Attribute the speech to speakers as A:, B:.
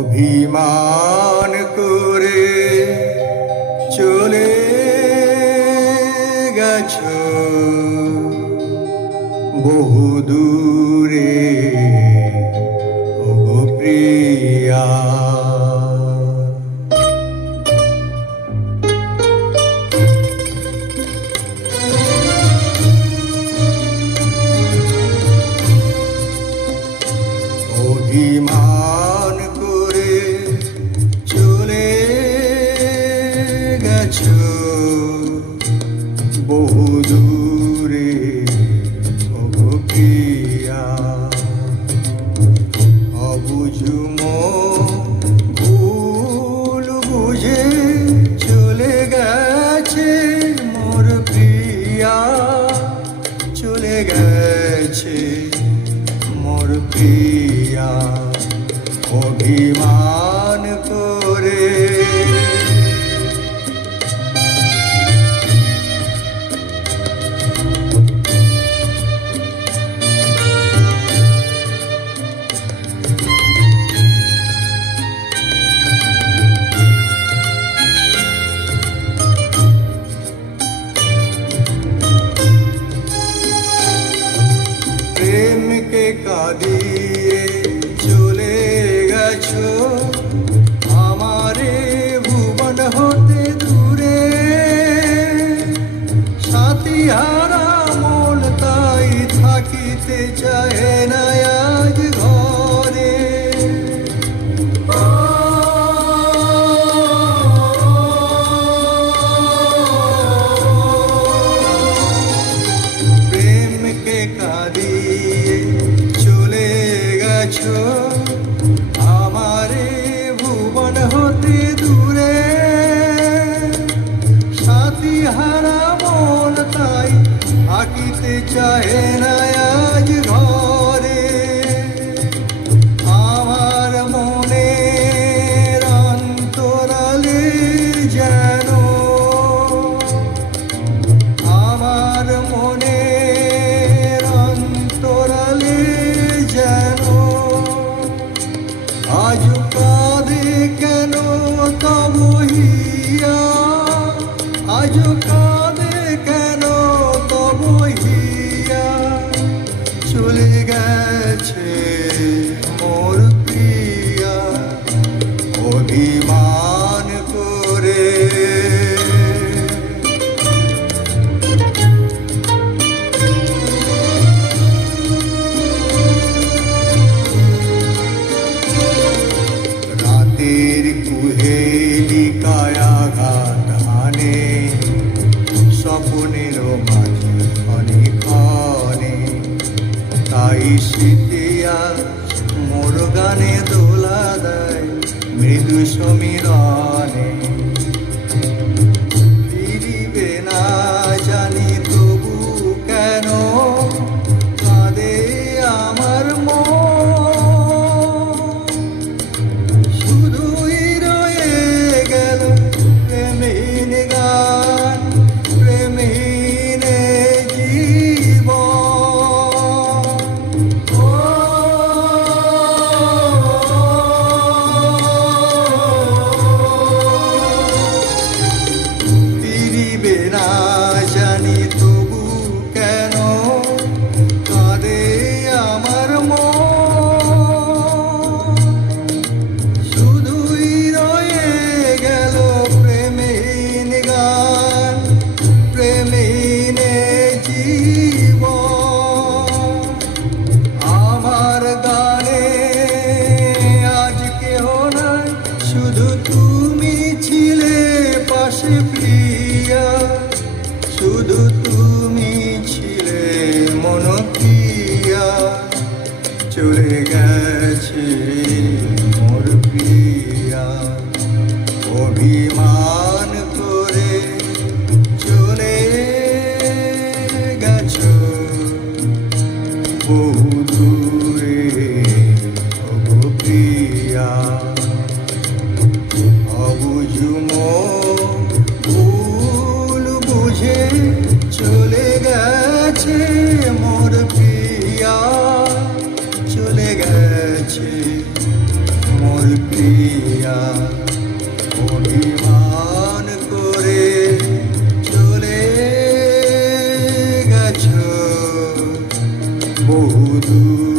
A: অভিমান করে চলে গেছ। বহু দূরে প্রিয়া। দিয়া অভিমান কর ফিরতে চায় না প্রেমকে চলে গেছো ভুবন হতে দূরে। সাথী হারা মন তাই না আজ কাঁদে কেন তবহিয়া আজ কাঁদে কেন তবহিয়া চলে গেছে মোর প্রিয়া অভিমান। নিশিতিয়া মোর গানে দোলা দেয় মৃদু সমীরণে। গেছে মোর প্রিয়া অভিমান গেছে মোর প্রিয়া অভিমান করে চলে গেছ। বহুদূর